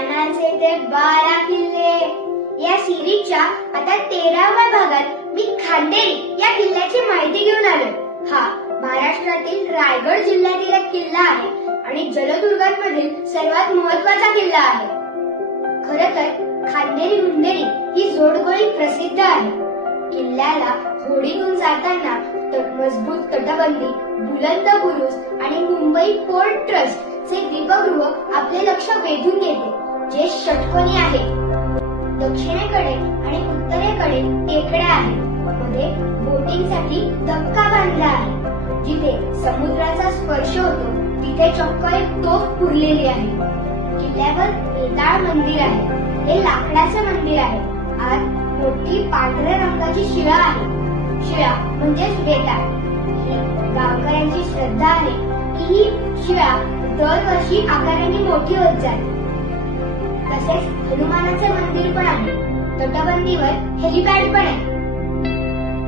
मानाचे ते 12 किल्ले. या सिरीजच्या आता 13व्या भागात मी खांदेरी या किल्ल्याची माहिती घेऊन आलो. हा महाराष्ट्रातील रायगड जिल्ह्यातील एक किल्ला आहे आणि जलदुर्गांमधील सर्वात महत्वाचा किल्ला आहे. खरं तर खांदेरी गुंदेरी ही जोडगोळी प्रसिद्ध आहे. किल्ल्याला होडीतून जाताना मजबूत तटबंदी, बुलंद बुरुज आणि मुंबई पोर्ट ट्रस्ट चे दीपगृह आपले लक्ष वेधून घेते, जे षटकोनी आहे. दक्षिणेकडे आणि उत्तरेकडे टेकड्या आहेत. मध्ये बोटिंगसाठी धक्का बांधला आहे. जिथे समुद्राचा स्पर्श होतो तिथे चक्क एक तोफ पुरलेली आहे. किल्ल्यावर वेताळ मंदिर आहे. हे लाकडाचं मंदिर आहे. आत मोठी पांढऱ्या रंगाची शिळा आहे. शिळा म्हणजेच वेताळ. ही गावकऱ्यांची श्रद्धा आहे की ही शिळा दरवर्षी आकाराने मोठी होत जाते. तसेच हनुमानाचे मंदिर पण आहे. तटबंदीवर हेलिपॅड पण आहे.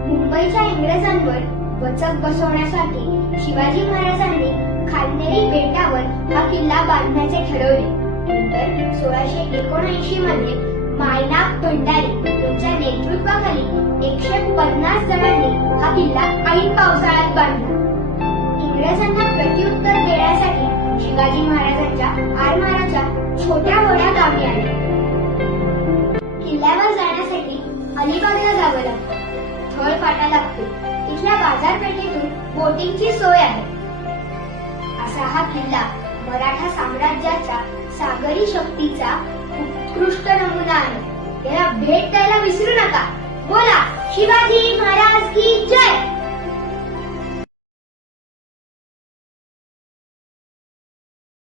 मुंबईच्या इंग्रजांवर वचक बसवण्यासाठी शिवाजी महाराजांनी खांदेरी बेटावर हा किल्ला बांधण्याचे ठरवले. नंतर 1679 मध्ये मायनाक भंडारी यांच्या नेतृत्वाखाली 150 जणांनी हा किल्ला ऐन पावसाळ्यात बांधला. इंग्रजांना प्रत्युत्तर देण्यासाठी शिवाजी महाराजांच्या आरमाराच्या छोट्या होड्या गावी आल्या. किल्ल्यावर जाण्यासाठी अलिबागला जावं लागतं. थळ फाटा लागतो. इथल्या बाजारपेठेतून बोटिंगची सोय आहे. असा हा किल्ला मराठा साम्राज्याच्या सागरी शक्तीचा उत्कृष्ट नमुना आहे. याला भेट द्यायला विसरू नका. बोला शिवाजी महाराज की जय.